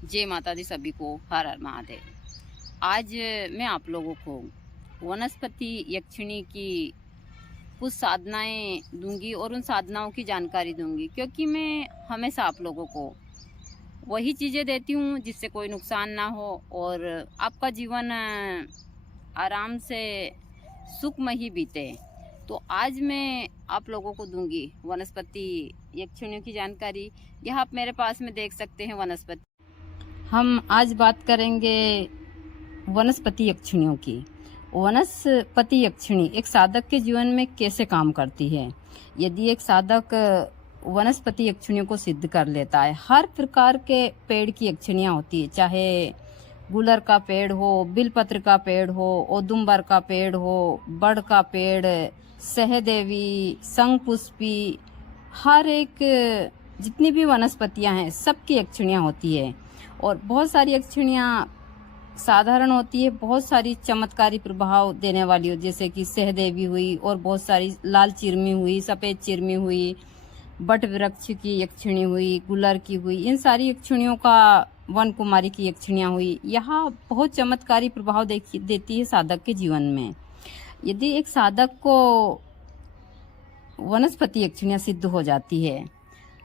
जय माता दी सभी को, हर हर महादेव। आज मैं आप लोगों को वनस्पति यक्षिणी की कुछ साधनाएं दूंगी और उन साधनाओं की जानकारी दूंगी, क्योंकि मैं हमेशा आप लोगों को वही चीज़ें देती हूँ जिससे कोई नुकसान ना हो और आपका जीवन आराम से सुखमय ही बीते। तो आज मैं आप लोगों को दूंगी वनस्पति यक्षिणियों की जानकारी। यह आप मेरे पास में देख सकते हैं वनस्पति। हम आज बात करेंगे वनस्पति यक्षिणियों की। वनस्पति यक्षिणी एक साधक के जीवन में कैसे काम करती है। यदि एक साधक वनस्पति यक्षिणियों को सिद्ध कर लेता है, हर प्रकार के पेड़ की यक्षिणियाँ होती है, चाहे गुलर का पेड़ हो, बिलपत्र का पेड़ हो, औदुंबर का पेड़ हो, बड़ का पेड़, सहदेवी, संगपुष्पी, हर एक जितनी भी वनस्पतियां हैं सबकी यक्षिणियाँ होती है। और बहुत सारी यक्षिणियाँ साधारण होती है, बहुत सारी चमत्कारी प्रभाव देने वाली हो, जैसे कि सहदेवी हुई और बहुत सारी लाल चिरमी हुई, सफ़ेद चिरमी हुई, बट वृक्ष की यक्षिणी हुई, गुलर की हुई। इन सारी यक्षिणियों का वन कुमारी की यक्षिणियाँ हुई। यहाँ बहुत चमत्कारी प्रभाव देती है साधक के जीवन में। यदि एक साधक को वनस्पति यक्षिणियाँ सिद्ध हो जाती है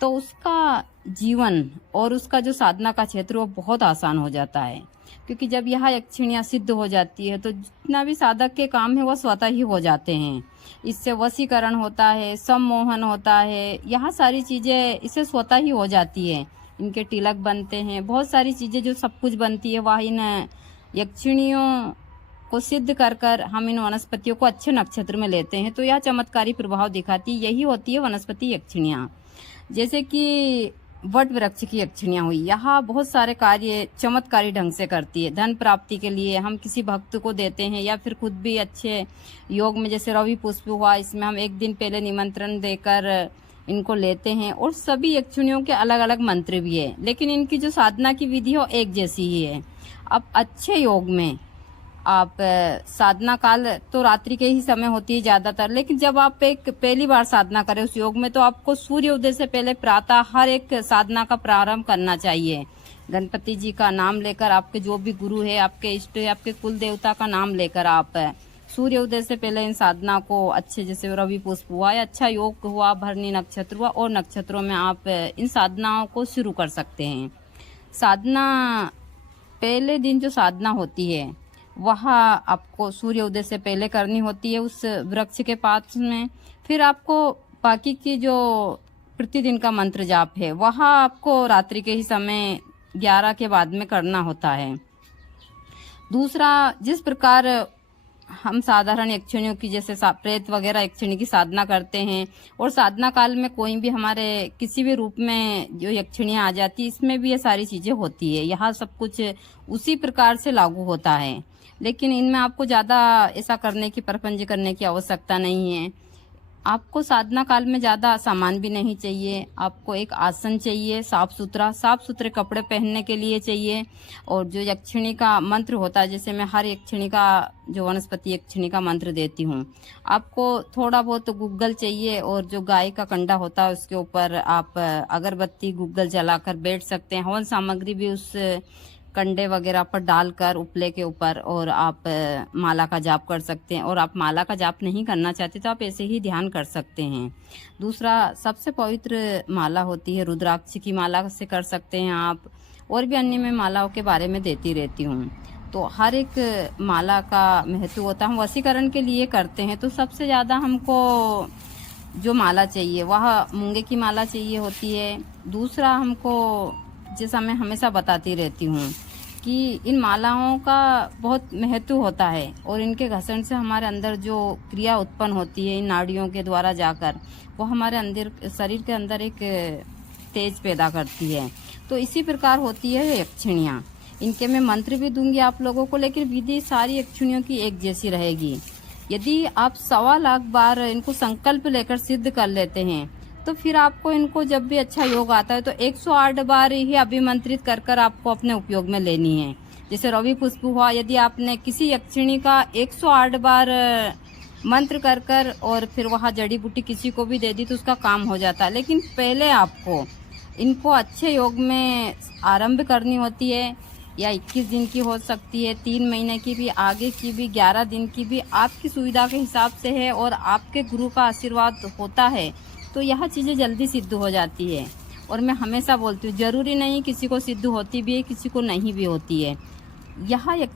तो उसका जीवन और उसका जो साधना का क्षेत्र वो बहुत आसान हो जाता है, क्योंकि जब यह यक्षिणियाँ सिद्ध हो जाती है तो जितना भी साधक के काम है वह स्वतः ही हो जाते हैं। इससे वशीकरण होता है, सम्मोहन होता है, यह सारी चीज़ें इससे स्वतः ही हो जाती है। इनके तिलक बनते हैं, बहुत सारी चीज़ें जो सब कुछ बनती है वह इन यक्षिणियों को सिद्ध कर कर हम इन वनस्पतियों को अच्छे नक्षत्र में लेते हैं, तो यह चमत्कारी प्रभाव दिखाती यही होती है वनस्पति यक्षिणियाँ। जैसे कि वट वृक्ष की यक्षिणियाँ हुई, यह बहुत सारे कार्य चमत्कारी ढंग से करती है। धन प्राप्ति के लिए हम किसी भक्त को देते हैं या फिर खुद भी अच्छे योग में, जैसे रवि पुष्प हुआ, इसमें हम एक दिन पहले निमंत्रण देकर इनको लेते हैं। और सभी यक्षिणियों के अलग अलग मंत्र भी है, लेकिन इनकी जो साधना की विधि हो एक जैसी ही है। अब अच्छे योग में आप साधना काल तो रात्रि के ही समय होती है ज़्यादातर, लेकिन जब आप एक पहली बार साधना करें उस योग में तो आपको सूर्य उदय से पहले प्रातः हर एक साधना का प्रारंभ करना चाहिए। गणपति जी का नाम लेकर, आपके जो भी गुरु है, आपके इष्ट है, आपके कुल देवता का नाम लेकर आप सूर्य उदय से पहले इन साधना को अच्छे, जैसे रवि पुष्प हुआ या अच्छा योग हुआ, भरनी नक्षत्र हुआ, और नक्षत्रों में आप इन साधनाओं को शुरू कर सकते हैं। साधना पहले दिन जो साधना होती है वह आपको सूर्य उदय से पहले करनी होती है उस वृक्ष के पास में। फिर आपको बाकी की जो प्रतिदिन का मंत्र जाप है वह आपको रात्रि के ही समय 11 के बाद में करना होता है। दूसरा, जिस प्रकार हम साधारण यक्षिणियों की, जैसे प्रेत वगैरह यक्षिणी की साधना करते हैं, और साधना काल में कोई भी हमारे किसी भी रूप में जो यक्षिणियाँ आ जाती, इसमें भी ये सारी चीज़ें होती है। यहाँ सब कुछ उसी प्रकार से लागू होता है, लेकिन इनमें आपको ज़्यादा ऐसा करने की, परपंज करने की आवश्यकता नहीं है। आपको साधना काल में ज़्यादा सामान भी नहीं चाहिए। आपको एक आसन चाहिए, साफ सुथरे कपड़े पहनने के लिए चाहिए। और जो यक्षिणी का मंत्र होता है, जैसे मैं हर यक्षिणी का, जो वनस्पति यक्षिणी का मंत्र देती हूँ, आपको थोड़ा बहुत गुग्गल चाहिए, और जो गाय का कंडा होता है उसके ऊपर आप अगरबत्ती गुग्गल जलाकर बैठ सकते हैं। हवन सामग्री भी उस कंडे वगैरह पर डालकर उपले के ऊपर, और आप माला का जाप कर सकते हैं। और आप माला का जाप नहीं करना चाहते तो आप ऐसे ही ध्यान कर सकते हैं। दूसरा, सबसे पवित्र माला होती है रुद्राक्ष की माला, से कर सकते हैं आप। और भी अन्य मैं मालाओं के बारे में देती रहती हूँ। तो हर एक माला का महत्व होता है। हम वशीकरण के लिए करते हैं तो सबसे ज़्यादा हमको जो माला चाहिए वह मूंगे की माला चाहिए होती है। दूसरा, हमको, जैसा मैं हमेशा बताती रहती हूँ कि इन मालाओं का बहुत महत्व होता है, और इनके घसण से हमारे अंदर जो क्रिया उत्पन्न होती है इन नाड़ियों के द्वारा जाकर, वो हमारे अंदर शरीर के अंदर एक तेज पैदा करती है। तो इसी प्रकार होती है यक्षिणियाँ। इनके मैं मंत्र भी दूंगी आप लोगों को, लेकिन विधि सारी यक्षिणियों की एक जैसी रहेगी। यदि आप 1.25 लाख बार इनको संकल्प लेकर सिद्ध कर लेते हैं तो फिर आपको इनको जब भी अच्छा योग आता है तो 108 बार ही अभिमंत्रित कर कर आपको अपने उपयोग में लेनी है। जैसे रवि पुष्प हुआ, यदि आपने किसी यक्षिणी का 108 बार मंत्र कर कर और फिर वहाँ जड़ी बूटी किसी को भी दे दी तो उसका काम हो जाता है। लेकिन पहले आपको इनको अच्छे योग में आरंभ करनी होती है, या 21 दिन की हो सकती है, 3 महीने की भी, आगे की भी, 11 दिन की भी, आपकी सुविधा के हिसाब से है और आपके गुरु का आशीर्वाद होता है तो यह चीज़ें जल्दी सिद्ध हो जाती है। और मैं हमेशा बोलती हूँ, ज़रूरी नहीं किसी को सिद्ध होती भी है, किसी को नहीं भी होती है। यह एक